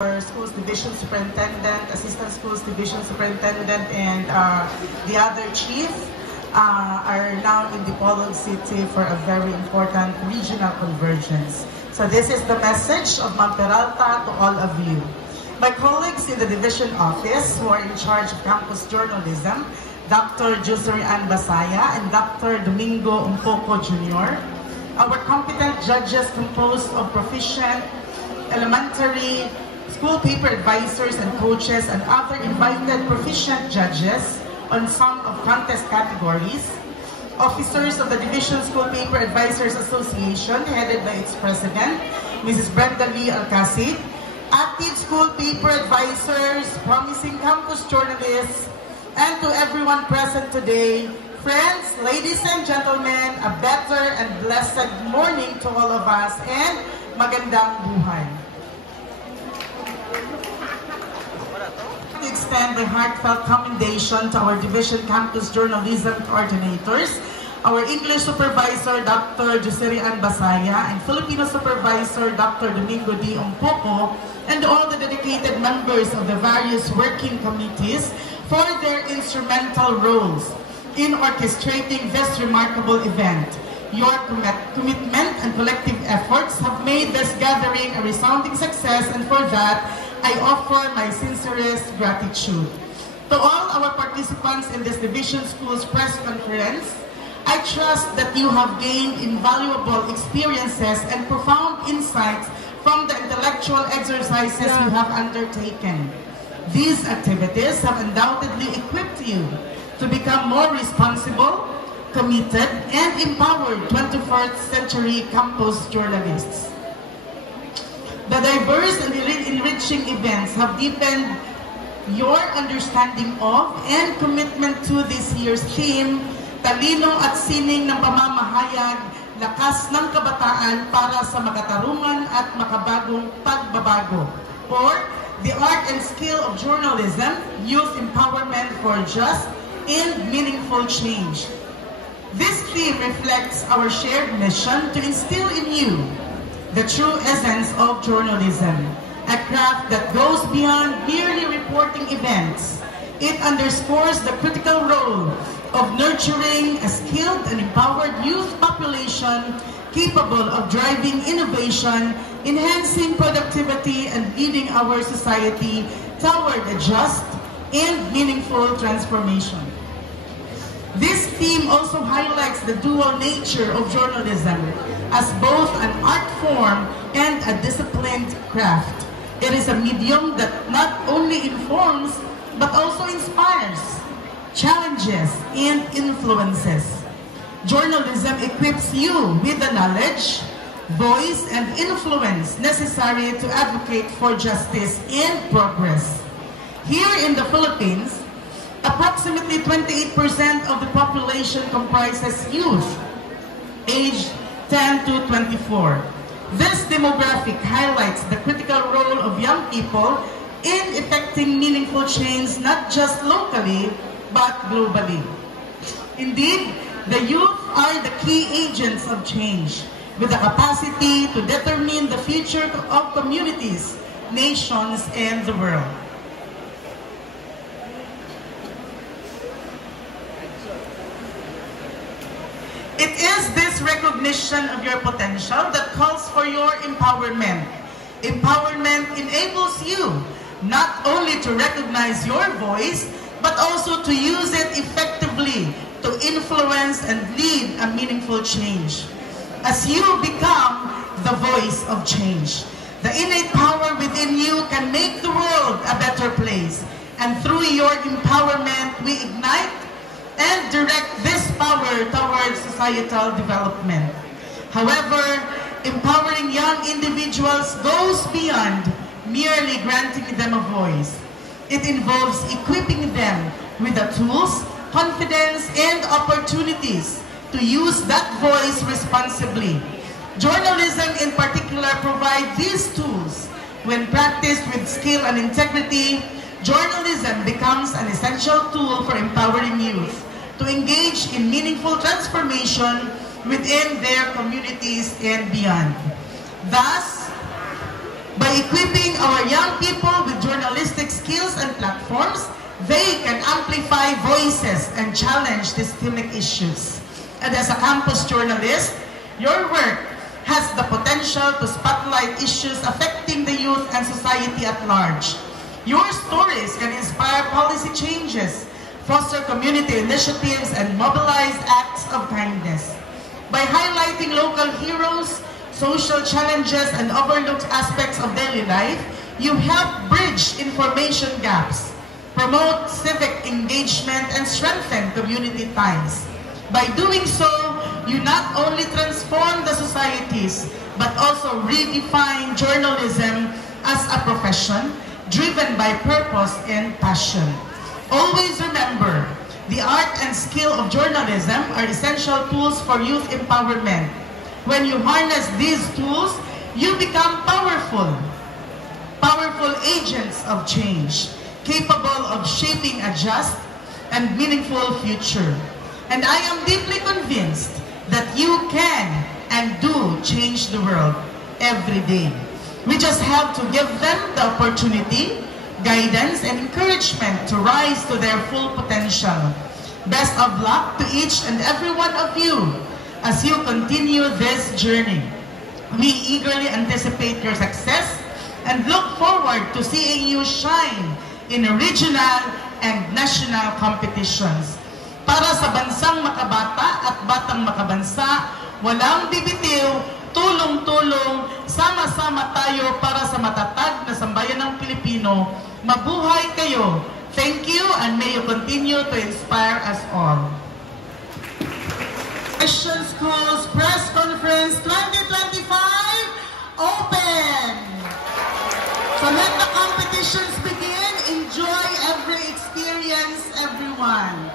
our schools division superintendent, assistant schools division superintendent, and the other chief are now in Dipolog City for a very important regional convergence. So this is the message of Ma'am Peralta to all of you. My colleagues in the division office who are in charge of campus journalism, Dr. Josery Ann Basaya and Dr. Domingo Umpoco Jr., our competent judges composed of proficient elementary school paper advisors and coaches and other invited proficient judges on some of contest categories, officers of the Division School Paper Advisors Association headed by its president, Mrs. Brenda Lee Alcacid, active school paper advisors, promising campus journalists, and to everyone present today, friends, ladies and gentlemen, a better and blessed morning to all of us and magandang buhay. To extend my heartfelt commendation to our division campus journalism coordinators, our English supervisor, Dr. Josery Ann Basaya, and Filipino supervisor, Dr. Domingo D. Umpoco, and all the dedicated members of the various working committees for their instrumental roles in orchestrating this remarkable event. Your commitment and collective efforts have made this gathering a resounding success, and for that, I offer my sincerest gratitude. To all our participants in this Division Schools press conference, I trust that you have gained invaluable experiences and profound insights from the intellectual exercises you have undertaken. These activities have undoubtedly equipped you to become more responsible, committed, and empowered 21st century campus journalists. The diverse and enriching events have deepened your understanding of and commitment to this year's theme, Talino at Sining ng Pamamahayag, Lakas ng Kabataan para sa Makatarungan at Makabagong Pagbabago, or The Art and Skill of Journalism, Youth Empowerment for Just and Meaningful Change. This theme reflects our shared mission to instill in you the true essence of journalism, a craft that goes beyond merely reporting events. It underscores the critical role of nurturing a skilled and empowered youth population capable of driving innovation, enhancing productivity, and leading our society toward a just and meaningful transformation. This theme also highlights the dual nature of journalism as both an art form and a disciplined craft. It is a medium that not only informs but also inspires, challenges, and influences. Journalism equips you with the knowledge, voice, and influence necessary to advocate for justice and progress. Here in the Philippines, approximately 28% of the population comprises youth, aged 10 to 24. This demographic highlights the critical role of young people in effecting meaningful change not just locally, but globally. Indeed, the youth are the key agents of change, with the capacity to determine the future of communities, nations, and the world. It is this recognition of your potential that calls for your empowerment. Empowerment enables you not only to recognize your voice, but also to use it effectively to influence and lead a meaningful change. As you become the voice of change, the innate power within you can make the world a better place. And through your empowerment, we ignite and direct this power towards societal development. However, empowering young individuals goes beyond merely granting them a voice. It involves equipping them with the tools, confidence, and opportunities to use that voice responsibly. Journalism in particular provides these tools. When practiced with skill and integrity, journalism becomes an essential tool for empowering youth to engage in meaningful transformation within their communities and beyond. Thus, by By equipping our young people with journalistic skills and platforms, they can amplify voices and challenge systemic issues. And as a campus journalist, your work has the potential to spotlight issues affecting the youth and society at large. Your stories can inspire policy changes, foster community initiatives, and mobilize acts of kindness. By highlighting local heroes, social challenges, and overlooked aspects of daily life, you help bridge information gaps, promote civic engagement, and strengthen community ties. By doing so, you not only transform the societies, but also redefine journalism as a profession driven by purpose and passion. Always remember, the art and skill of journalism are essential tools for youth empowerment. When you harness these tools, you become powerful agents of change, capable of shaping a just and meaningful future. And I am deeply convinced that you can and do change the world every day. We just have to give them the opportunity, guidance, and encouragement to rise to their full potential. Best of luck to each and every one of you as you continue this journey. We eagerly anticipate your success and look forward to seeing you shine in regional and national competitions. Para sa bansang makabata at batang makabansa, walang bibitiw, tulong-tulong, sama-sama tayo para sa matatag na sambayan ng Pilipino. Mabuhay kayo! Thank you, and may you continue to inspire us all. Christian Schools Press Conference 2025 open! So let the competitions begin. Enjoy every experience, everyone.